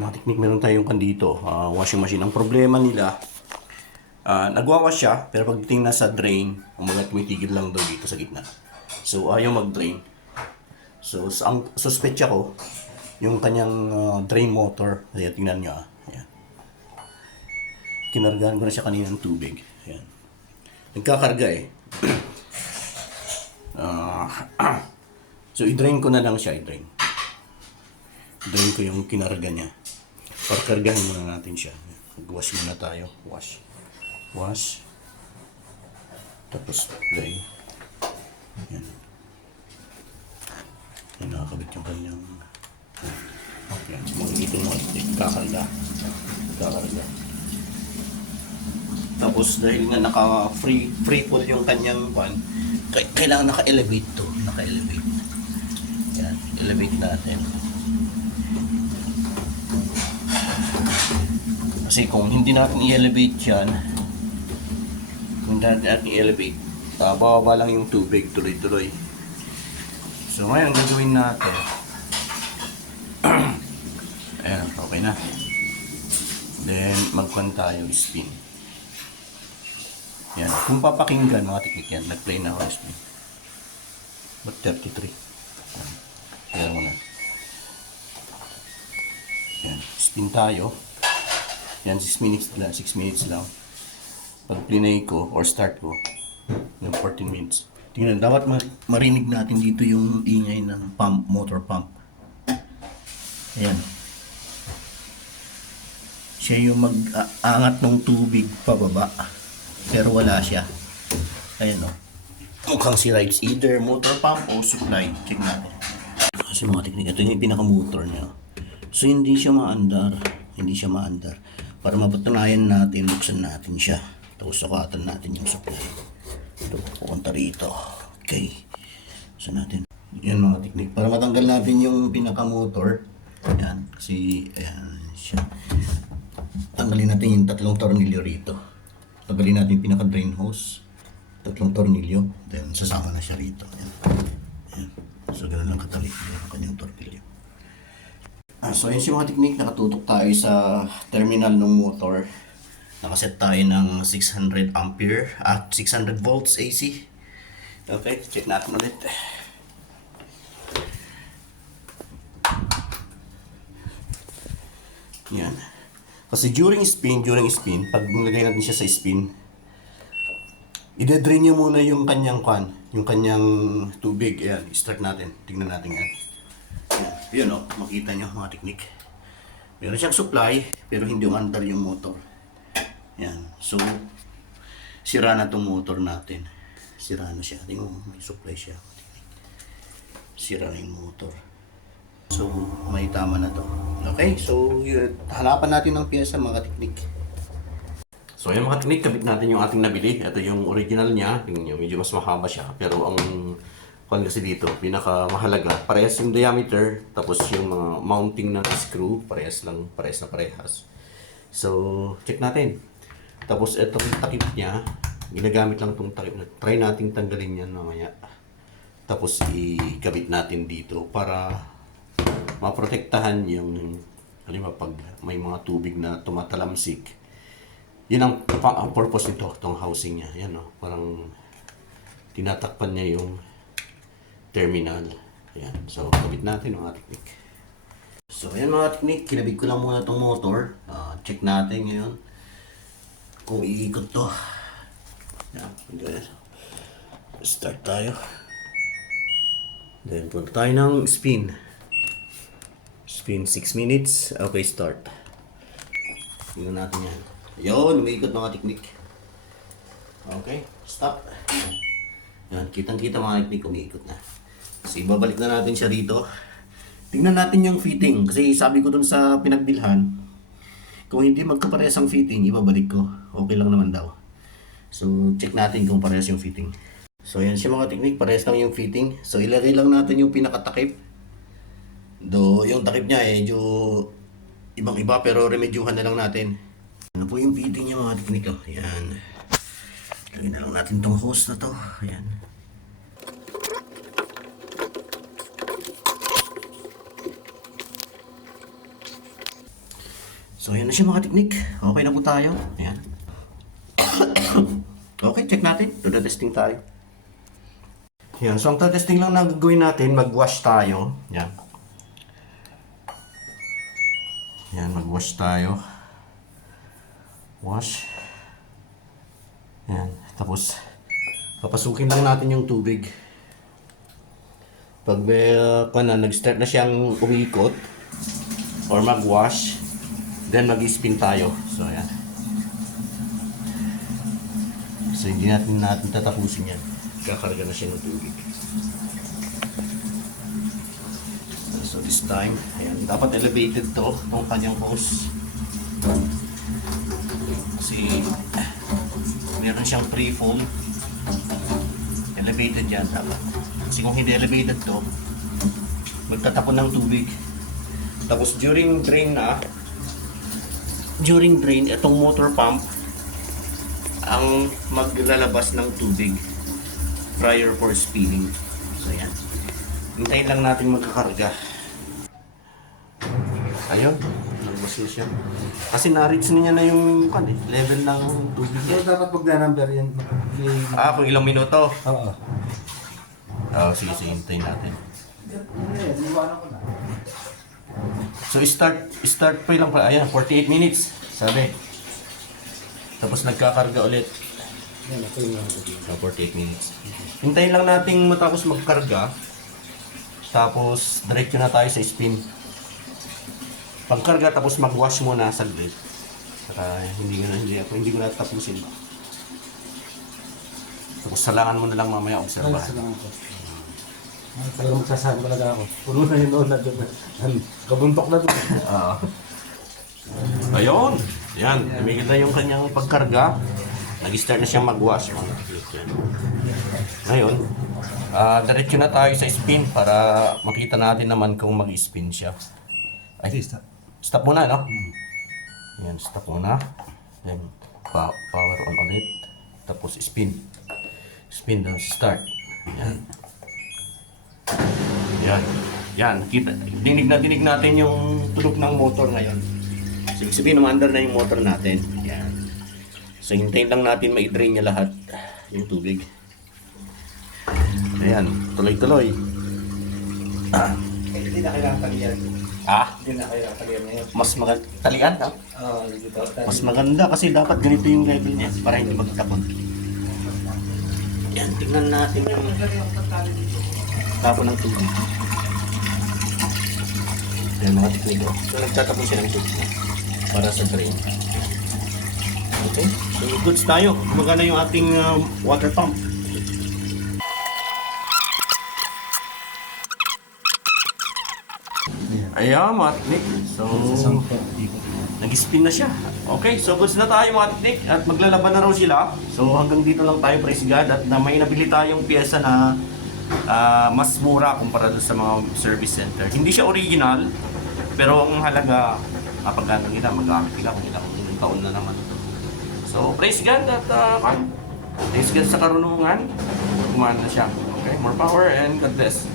mga technique, meron tayong dito, washing machine. Ang problema nila, nagwawash siya, pero pagdating na sa drain, umaga tumitigil lang daw dito sa gitna. So, ayaw mag-drain. So, ang suspetya ko, yung kanyang drain motor. Kaya tingnan nyo, ayan. Kinargahan ko na siya kanina ng tubig. Ayan. Nagkakarga eh. So, i-drain ko na lang siya, i-drain. Drain ko yung kinarga niya. Pagkargahin muna natin siya. Mag-wash muna tayo. Wash. Wash. Tapos drain. Yan. Yan, nakakabit yung kanyang... Yan. Mag-itin mo. Kakarga. Kakarga. Tapos dahil nga naka-free pull yung kanyang pan, kailangan naka-elevate to. Naka-elevate. Yan. Elevate natin. Kasi kung hindi natin i-elevate yan, kung hindi natin i-elevate, bababa lang yung tubig, tuloy-tuloy. So ngayon, gagawin natin. Ayan, okay na. Then, magkuhan tayo, spin. Yan, kung papakinggan mga teknik yan, nag-play na ako spin. But 33. Yan, kaya mo na. Yan, spin tayo. Yan, 6 minutes lang, 6 minutes lang. Pag plinay ko or start ko, yung 14 minutes. Tingnan, dapat marinig natin dito yung ingay ng pump, motor pump. Ayan. Siya yung mag-aangat ng tubig pababa. Pero wala siya. Ayan o. Mukhang si It's either motor pump o supply. Check natin. Kasi mga teknik, ito yung pinaka-motor niya. So hindi siya maandar. Hindi siya maandar. Para mapatunayan natin, buksan natin siya. Tapos sukatan natin yung supply. Ito, pupunta rito. Okay. Buksan natin. Yan mga teknik. Para matanggal natin yung pinaka-motor. Yan. Kasi, ayan siya. Tanggalin natin yung tatlong tornilyo rito. Tanggalin natin yung pinaka-drain hose. Tatlong tornilyo. Then, sasama na siya rito. Yan. Yan. So, ganoon lang katalik yung kanyang tornilyo. So yun yung mga technique, nakatutok tayo sa terminal ng motor. Nakaset tayo ng 600 ampere at 600 volts AC. Okay, check natin ulit. Yan. Kasi during spin, pag nilagay natin siya sa spin, i-drain niyo muna yung kanyang yung kanyang tubig. Ayan, start natin. Tingnan natin yan. Yun o, makita nyo mga teknik. Meron siyang supply, pero hindi umandar yung motor. Yan. So, sira na itong motor natin. Sira na siya. Tingnan mo, may supply siya. Sira na yung motor. So, may tama na to. Okay, so, hanapan natin ng piyesa mga teknik. So, yung mga teknik, kabit natin yung ating nabili. Ito yung original niya. Tingnan nyo, medyo mas mahaba siya. Pero ang kasi dito, pinakamahalaga, parehas yung diameter, tapos yung mga mounting ng screw, parehas na parehas. So, check natin. Tapos itong takip niya, ginagamit lang itong takip na. Try nating tanggalin yan mamaya. Tapos ikabit natin dito para maprotektahan yung, halimbawa pag may mga tubig na tumatalamsik. Yun ang purpose nito, itong housing niya. Yan o, parang tinatakpan niya yung terminal. Ayan. So, kabit natin mga teknik. So, ayan mga teknik. Kinabit ko lang muna itong motor. Check natin ngayon kung iikot to. Ayan. Start tayo. Then, punta tayo ng spin. Spin 6 minutes. Okay, start. Tingnan natin yan. Ayun, umiikot mga teknik. Okay, stop. Yan, kitang-kita mga teknik, umiikot na. Kasi babalik na natin siya rito. Tingnan natin yung fitting. Kasi sabi ko dun sa pinagbilhan, kung hindi magkaparehas ang fitting, ibabalik ko. Okay lang naman daw. So, check natin kung parehas yung fitting. So, yan siya mga teknik. Parehas lang yung fitting. So, ilagay lang natin yung pinakatakip. Do yung takip niya medyo ibang-iba, pero remedyuhan na lang natin. Ano po yung fitting niya mga teknik? Yan. Lagyan na lang natin tong hose na to. Yan. So, yan na siya mga teknik. Okay na po tayo. Ayan. Okay, check natin. Do the testing tayo. Yan. So, ang testing lang na gagawin natin, mag-wash tayo. Yan. Yan, mag-wash tayo. Wash. Yan. Tapos, papasukin lang natin yung tubig. Pag nag-start na siyang umikot or mag-wash, then mag-spin tayo. So, yan. So, hindi natin tatapusin yan. Kakarga na siya ng tubig. So, this time, ayan, dapat elevated to, ang kanyang hose. Kasi, meron siyang pre-fold. Elevated yan dapat. Kasi kung hindi elevated to, magtatapon ng tubig. Tapos during drain, itong motor pump ang maglalabas ng tubig prior for spilling. So yan. Hintayin lang natin magkakarga. Ayun, nagbasil siya. Kasi na-reach niya na yung level ng tubig. So, dapat magna-number yan. Kung ilang minuto. Oo. Sige, hintayin natin. Iwanan ko na. So start pa lang pala. Ayan, 48 minutes. Sabi. Tapos nagkakarga ulit. Yan, ako yung So, 48 minutes. Hintayin lang nating matapos magkarga. Tapos diretso na tayo sa spin. Pagkarga tapos mag-wash muna saglit. Saka hindi ko na tapusin. Tapos salangan mo na lang mamaya obserbahan. Salamat po. Talaga magsasabi talaga ako. Puno na yung ulan doon. Kabuntok na doon. Ayun. Yan. Tumigil na yung kanyang pagkarga. Nag-start na siyang mag-wash. Ngayon, diretso na tayo sa spin para makita natin naman kung mag-spin siya. Ay, stop muna, no? Yan, stop muna. Then, power on ulit. Tapos spin. Spin down, start. Yan. Yan. Yan. Kita, dinig natin yung tunog ng motor ngayon. So, ibig sabihin, umandar na yung motor natin. Yan. So, hintayin lang natin ma-drain niya lahat yung tubig. Ayan. Tuloy-tuloy. Hindi na kailangan talian. Hindi na kailangan talian ngayon. Mas maganda. Talian, ha? Mas maganda kasi dapat ganito yung level niya para hindi magtapon. Yan. Tingnan natin yung tapon ng tubig. Ayan, mga teknik. So, nagtatapon siya ng tubig para sa drain. Okay. So, goods tayo. Magana yung ating water pump. Ayan, mga teknik. So, nag-spin na siya. Okay, so goods na tayo mga teknik. At maglalaban na raw sila. So, hanggang dito lang tayo, praise God. At may nabili tayong pyesa na mas mura kumpara sa mga service center. Hindi siya original, pero ang halaga, pagkano nila, mag-aakit nila kung ilang taon na naman ito. So, praise God at praise God sa karunungan. Gumana na siya. Okay, more power and God bless.